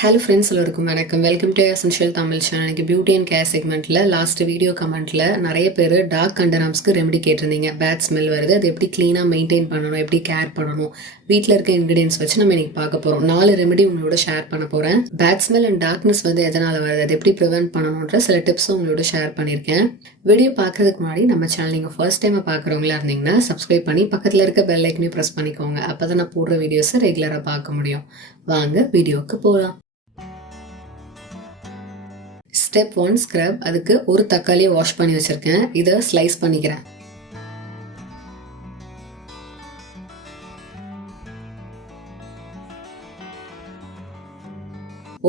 Hello friends, எல்லோருக்கும் வணக்கம். Welcome to essential Tamil channel. எனக்கு பியூட்டி அண்ட் கேர் செக்மெண்ட்டில் லாஸ்ட் வீடியோ கமெண்ட்டில் நிறைய பேர் டார்க் அண்டர் ஆர்ம்ஸ்க்கு ரெமெடி கேட்டிருந்தீங்க. பேட் ஸ்மெல் வருது, அது எப்படி க்ளீனாக மெயின்டைன் பண்ணணும், எப்படி கேர் பண்ணணும், வீட்டில் இருக்க இன்க்ரீடியன்ஸ் வச்சு நம்ம இன்னைக்கு பார்க்க போகிறோம். 4 ரெமெடி உங்களோட ஷேர் பண்ண போகிறேன். பேட் ஸ்மெல் அண்ட் டார்க்னஸ் வந்து எதனால் வருது, அது எப்படி ப்ரிவென்ட் பண்ணணுன்ற சில டிப்ஸும் உங்களோட ஷேர் பண்ணியிருக்கேன். வீடியோ பார்க்கறதுக்கு முன்னாடி நம்ம சேனல் நீங்கள் ஃபர்ஸ்ட் டைமாக பார்க்குறவங்களா இருந்தீங்கன்னா சப்ஸ்கிரைப் பண்ணி பக்கத்தில் இருக்க பெல் ஐக்கனையும் ப்ரெஸ் பண்ணிக்கோங்க. அப்போ தான் நான் போடுற வீடியோஸை ரெகுலராக பார்க்க முடியும். வாங்க வீடியோவுக்கு போகலாம். Step 1 scrub. அதுக்கு ஒரு தக்காளியை வாஷ் பண்ணி வச்சிருக்கேன். இதை ஸ்லைஸ் பண்ணிக்கிறேன்.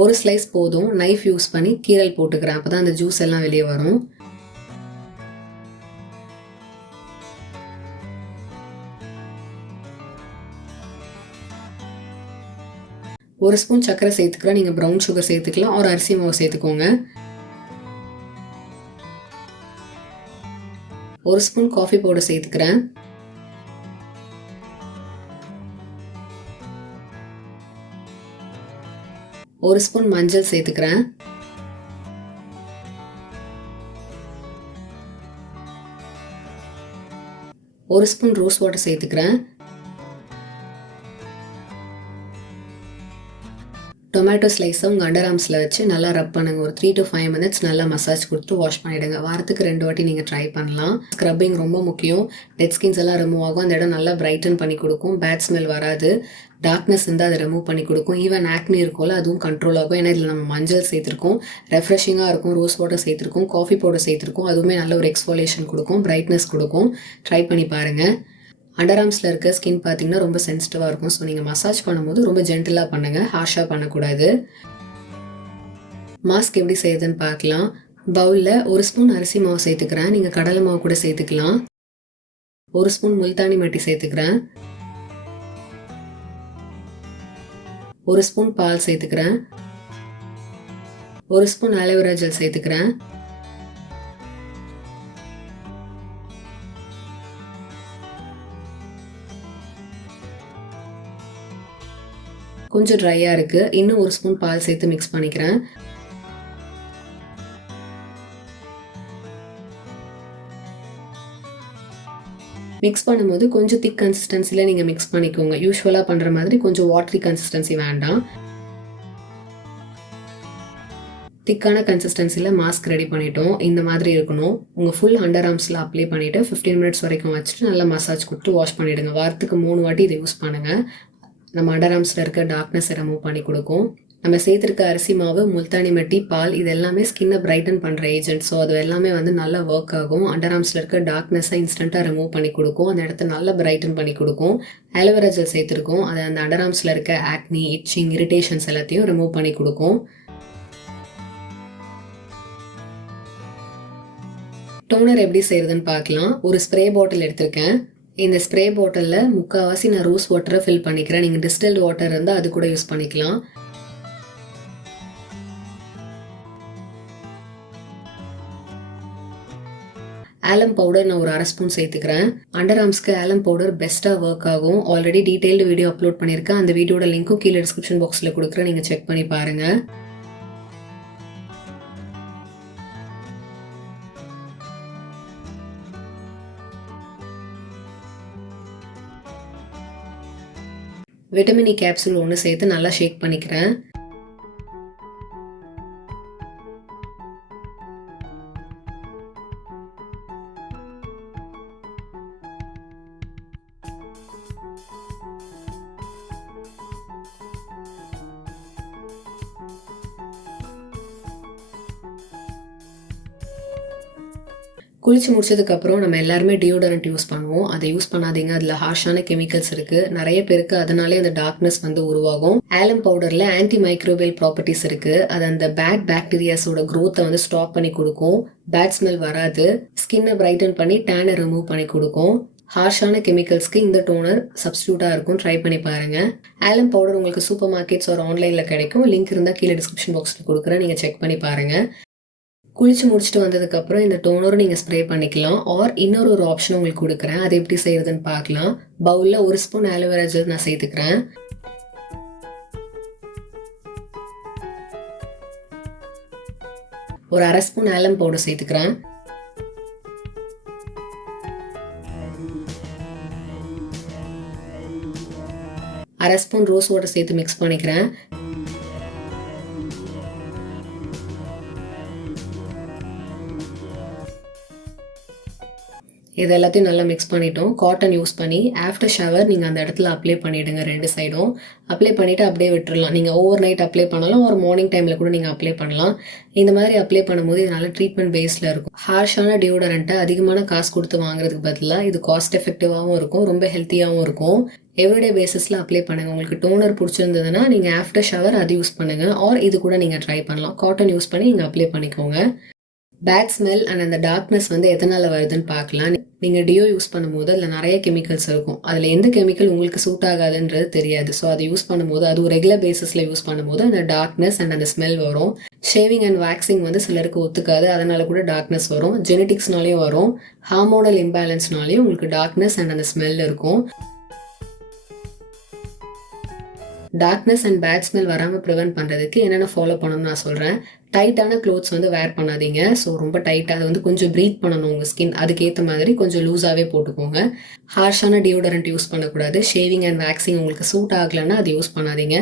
ஒரு ஸ்லைஸ் போதும். நைஃப் யூஸ் பண்ணி கீரல் போட்டுக்கிறேன், அப்பதான் அந்த ஜூஸ் எல்லாம் வெளியே வரும். ஒரு ஸ்பூன் சர்க்கரை சேர்த்துக்கிறேன். நீங்கள் ப்ரௌன் சுகர் சேர்த்துக்கலாம், ஒரு அரிசி மாவு சேர்த்துக்கோங்க. ஒரு ஸ்பூன் காஃபி பவுடர் சேர்த்துக்கிறேன். ஒரு ஸ்பூன் மஞ்சள் சேர்த்துக்கிறேன். ஒரு ஸ்பூன் ரோஸ் வாட்டர் சேர்த்துக்கிறேன். டொமேட்டோ ஸ்லைஸை உங்கள் அண்டர் ஆர்ம்ஸில் வச்சு நல்லா ரப் பண்ணுங்கள். ஒரு 3 to 5 minutes நல்லா மசாஜ் கொடுத்து வாஷ் பண்ணிவிடுங்க. வாரத்துக்கு 2 வாட்டி நீங்கள் ட்ரை பண்ணலாம். ஸ்க்ரப்பிங் ரொம்ப முக்கியம். டெட் ஸ்கின்ஸ் எல்லாம் ரிமூவ் ஆகும். அந்த இடம் நல்லா பிரைட்டன் பண்ணி கொடுக்கும். பேட் ஸ்மெல் வராது. டார்க்னஸ் இருந்தால் அதை ரிமூவ் பண்ணி கொடுக்கும். ஈவன் ஆக்னி இருக்கும்ல, அதுவும் கண்ட்ரோல் ஆகும். ஏன்னா இதில் நம்ம மஞ்சள் சேர்த்துருக்கோம், ரெஃப்ரெஷிங்காக இருக்கும். ரோஸ் வாட்டர் சேர்த்துருக்கோம், காஃபி பவுடர் சேர்த்துருக்கோம். அதுவுமே நல்ல ஒரு எக்ஸ்ஃபோலியேஷன் கொடுக்கும், பிரைட்னஸ் கொடுக்கும். ட்ரை பண்ணி பாருங்கள். அண்டர் ஆர்ம்ஸில் இருக்க ஸ்கின் பார்த்தீங்கன்னா ரொம்ப சென்சிட்டிவாக இருக்கும். ஸோ நீங்கள் மசாஜ் பண்ணும்போது ரொம்ப ஜென்டிலாக பண்ணுங்கள், ஹார்ஷாக பண்ணக்கூடாது. மாஸ்க் எப்படி செய்யுதுன்னு பார்க்கலாம். பவுலில் ஒரு ஸ்பூன் அரிசி மாவு சேர்த்துக்கிறேன். நீங்கள் கடலை மாவு கூட சேர்த்துக்கலாம். ஒரு ஸ்பூன் முல்தானி மட்டி சேர்த்துக்கிறேன். ஒரு ஸ்பூன் பால் சேர்த்துக்கிறேன். ஒரு ஸ்பூன் ஆலோவேரா ஜெல் சேர்த்துக்கிறேன். கொஞ்சம் ட்ரையாக இருக்குது. இன்னும் ஒரு ஸ்பூன் பால் சேர்த்து மிக்ஸ் பண்ணிக்கிறேன். மிக்ஸ் பண்ணும்போது கொஞ்சம் திக் கன்சிஸ்டன்சியில் நீங்கள் மிக்ஸ் பண்ணிக்கோங்க. யூஸ்வலாக பண்ணுற மாதிரி கொஞ்சம் வாட்டரி கன்சிஸ்டன்சி வேண்டாம். திக்கான கன்சிஸ்டன்சியில் மாஸ்க் ரெடி பண்ணிட்டோம். இந்த மாதிரி இருக்கணும். உங்கள் ஃபுல் அண்டர் ஆர்ம்ஸில் அப்ளை பண்ணிவிட்டு 15 minutes வரைக்கும் வச்சுட்டு நல்லா மசாஜ் கொடுத்து வாஷ் பண்ணிவிடுங்க. வாரத்துக்கு 3 வாட்டி இதை யூஸ் பண்ணுங்கள். நம்ம அண்டர் ஆர்ம்ஸில் இருக்க டார்க்னஸை ரிமூவ் பண்ணி கொடுக்கும். நம்ம சேர்த்துருக்க அரிசி மாவு, முல்தானி மட்டி, பால் இது எல்லாமே ஸ்கின்னை பிரைட்டன் பண்ணுற ஏஜென்ட். ஸோ அது எல்லாமே வந்து நல்லா ஒர்க் ஆகும். அண்டர் ஆர்ம்ஸில் இருக்க டார்க்னஸை இன்ஸ்டண்ட்டாக ரிமூவ் பண்ணி கொடுக்கும். அந்த இடத்த நல்லா பிரைட்டன் பண்ணி கொடுக்கும். ஆலோவேரா ஜெல் சேர்த்துருக்கோம். அது அந்த அண்டர் ஆர்ம்ஸில் இருக்க ஆக்னி, இச்சிங், இரிட்டேஷன்ஸ் எல்லாத்தையும் ரிமூவ் பண்ணி கொடுக்கும். டோனர் எப்படி செய்யறதுன்னு பார்க்கலாம். ஒரு ஸ்ப்ரே பாட்டில் எடுத்திருக்கேன். இந்த ஸ்ப்ரே பாட்டிலில் முக்கால்வாசி நான் ரோஸ் வாட்டரை ஃபில் பண்ணிக்கிறேன். நீங்கள் டிஸ்டில்டு வாட்டர் இருந்தால் அது கூட யூஸ் பண்ணிக்கலாம். ஆலம் பவுடர் நான் ஒரு 1/2 ஸ்பூன் சேர்த்துக்கிறேன். அண்டர் ஆர்ம்ஸ்க்கு ஆலம் பவுடர் பெஸ்ட்டாக ஒர்க் ஆகும். ஆல்ரெடி டீட்டெயில்டு வீடியோ அப்லோட் பண்ணியிருக்கேன். அந்த வீடியோட லிங்க்கும் கீழே டிஸ்கிரிப்ஷன் பாக்ஸில் கொடுக்குறேன், நீங்கள் செக் பண்ணி பாருங்கள். விட்டமின் இ கேப்சூல் 1 சேர்த்து நல்லா ஷேக் பண்ணிக்கிறேன். குளிச்சு முடிச்சதுக்கப்புறம் நம்ம எல்லாருமே டியோடரண்ட் யூஸ் பண்ணுவோம். அதை யூஸ் பண்ணாதீங்க, அதில் ஹார்ஷான கெமிக்கல்ஸ் இருக்குது. நிறைய பேருக்கு அதனாலே அந்த டார்க்னஸ் வந்து உருவாகும். ஆலம் பவுடரில் ஆன்டி மைக்ரோபியல் ப்ராப்பர்ட்டிஸ் இருக்குது. அது அந்த பேட் பாக்டீரியாஸோட க்ரோத்தை வந்து ஸ்டாப் பண்ணி கொடுக்கும். பேட் ஸ்மெல் வராது. ஸ்கின்னை பிரைட்டன் பண்ணி டேனை ரிமூவ் பண்ணி கொடுக்கும். ஹார்ஷான கெமிக்கல்ஸ்க்கு இந்த டோனர் சப்ஸ்டியூட்டாக இருக்கும். ட்ரை பண்ணி பாருங்கள். ஆலம் பவுடர் உங்களுக்கு சூப்பர் மார்க்கெட்ஸ் ஒரு ஆன்லைனில் கிடைக்கும். லிங்க் இருந்தால் கீழே டிஸ்கிரிப்ஷன் பாக்ஸில் கொடுக்குறேன், நீங்கள் செக் பண்ணி பாருங்கள். குளிச்சு முடிச்சுட்டு வந்ததுக்கப்புறம் இந்த டோனரும் நீங்கள் ஸ்ப்ரே பண்ணிக்கலாம். ஆர் இன்னொரு ஆப்ஷன் உங்களுக்கு கொடுக்குறேன், அது எப்படி செய்யறதுன்னு பார்க்கலாம். பவுலில் 1 ஸ்பூன் ஆலோவேரா ஜெல் நான் சேர்த்துக்கிறேன். ஒரு 1/2 ஸ்பூன் ஆலம் பவுடர் சேர்த்துக்கிறேன். அரை ஸ்பூன் ரோஸ் வாட்டர் சேர்த்து மிக்ஸ் பண்ணிக்கிறேன். இது எல்லாத்தையும் நல்லா மிக்ஸ் பண்ணிட்டோம். காட்டன் யூஸ் பண்ணி ஆஃப்டர் ஷவர் நீங்கள் அந்த இடத்துல அப்ளை பண்ணிவிடுங்க. 2 சைடும் அப்ளை பண்ணிவிட்டு அப்படியே விட்டுடலாம். நீங்கள் ஓவர் நைட் அப்ளை பண்ணலாம், ஒரு மார்னிங் டைமில் கூட நீங்கள் அப்ளை பண்ணலாம். இந்த மாதிரி அப்ளை பண்ணும்போது இது நல்ல ட்ரீட்மெண்ட் பேஸில் இருக்கும். ஹார்ஷான டியோடரண்ட்டை அதிகமான காசு கொடுத்து வாங்குறதுக்கு பதிலாக இது காஸ்ட் எஃபெக்டிவாகவும் இருக்கும், ரொம்ப ஹெல்த்தியாகவும் இருக்கும். எவ்ரிடே பேசிஸில் அப்ளை பண்ணுங்கள். உங்களுக்கு டோனர் பிடிச்சிருந்ததுன்னா நீங்கள் ஆஃப்டர் ஷவர் அது யூஸ் பண்ணுங்கள். ஆர் இது கூட நீங்கள் ட்ரை பண்ணலாம். காட்டன் யூஸ் பண்ணி நீங்கள் அப்ளை பண்ணிக்கோங்க. பேட் ஸ்மெல் அண்ட் அந்த டார்க்னஸ் வந்து எதனால் வருதுன்னு பார்க்கலாம். நீங்கள் டியோ யூஸ் பண்ணும்போது அதில் நிறைய கெமிக்கல்ஸ் இருக்கும். அதில் எந்த கெமிக்கல் உங்களுக்கு சூட் ஆகாதுன்றது தெரியாது. ஸோ அதை யூஸ் பண்ணும்போது அதுவும் ரெகுலர் பேசிஸில் யூஸ் பண்ணும்போது அந்த டார்க்னஸ் அண்ட் அந்த ஸ்மெல் வரும். ஷேவிங் அண்ட் வேக்சிங் வந்து சிலருக்கு ஒத்துக்காது, அதனால கூட டார்க்னஸ் வரும். ஜெனட்டிக்ஸ்னாலேயும் வரும், ஹார்மோனல் இம்பேலன்ஸ்னாலேயும் உங்களுக்கு டார்க்னஸ் அண்ட் அந்த ஸ்மெல் இருக்கும். டார்க்னஸ் அண்ட் பேட் ஸ்மெல் வராமல் ப்ரிவென்ட் பண்ணுறதுக்கு என்னென்ன ஃபாலோ பண்ணணும்னு நான் சொல்கிறேன். டைட்டான க்ளோத்ஸ் வந்து வேர் பண்ணாதீங்க. ஸோ ரொம்ப டைட்டாக அது வந்து கொஞ்சம் ப்ரீத் பண்ணணும் உங்கள் ஸ்கின், அதுக்கேற்ற மாதிரி கொஞ்சம் லூஸாகவே போட்டுக்கோங்க. ஹார்ஷான டியோடரண்ட் யூஸ் பண்ணக்கூடாது. ஷேவிங் அண்ட் வேக்சிங் உங்களுக்கு சூட் ஆகலைன்னா அது யூஸ் பண்ணாதீங்க.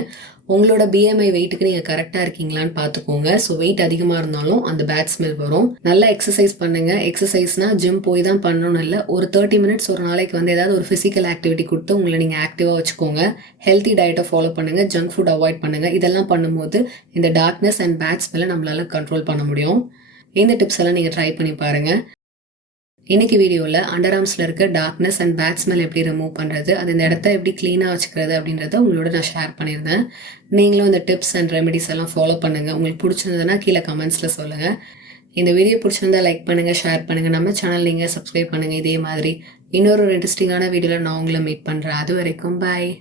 உங்களோட பிஎம்ஐ வெயிட்டுக்கு நீங்கள் கரெக்டாக இருக்கீங்களான்னு பார்த்துக்கோங்க. ஸோ வெயிட் அதிகமாக இருந்தாலும் அந்த பேட் ஸ்மெல் வரும். நல்லா எக்ஸசைஸ் பண்ணுங்கள். எக்ஸசைஸ்னால் ஜிம் போய் தான் பண்ணணும்னு இல்லை, ஒரு 30 மினிட்ஸ் ஒரு நாளைக்கு வந்து ஏதாவது ஒரு ஃபிசிக்கல் ஆக்டிவிட்டி கொடுத்து உங்களை நீங்கள் ஆக்டிவாக வச்சுக்கோங்க. ஹெல்த்தி டயட்டை ஃபாலோ பண்ணுங்கள், ஜங்க் ஃபுட் அவாய்ட் பண்ணுங்கள். இதெல்லாம் பண்ணும்போது இந்த டார்க்னஸ் அண்ட் பேட் ஸ்மெல்லை நம்மளால கண்ட்ரோல் பண்ண முடியும். இந்த டிப்ஸ் எல்லாம் நீங்கள் ட்ரை பண்ணி பாருங்கள். இன்னைக்கு வீடியோவில் அண்டர் ஆர்ம்ஸில் இருக்க டார்க்னஸ் அண்ட் பேட் ஸ்மெல் எப்படி ரிமூவ் பண்ணுறது, அது இந்த இடத்த எப்படி க்ளீனாக வச்சுக்கிறது அப்படின்றத உங்களோட நான் ஷேர் பண்ணியிருந்தேன். நீங்களும் இந்த டிப்ஸ் அண்ட் ரெமெடிஸ் எல்லாம் ஃபாலோ பண்ணுங்கள். உங்களுக்கு பிடிச்சிருந்ததுன்னா கீழே கமெண்ட்ஸில் சொல்லுங்கள். இந்த வீடியோ பிடிச்சிருந்தா லைக் பண்ணுங்கள், ஷேர் பண்ணுங்கள். நம்ம சேனல் நீங்கள் சப்ஸ்கிரைப் பண்ணுங்கள். இதே மாதிரி இன்னொரு இன்ட்ரெஸ்டிங்கான வீடியோவில் நான் உங்களை மீட் பண்ணுறேன். அது வரைக்கும் பாய்.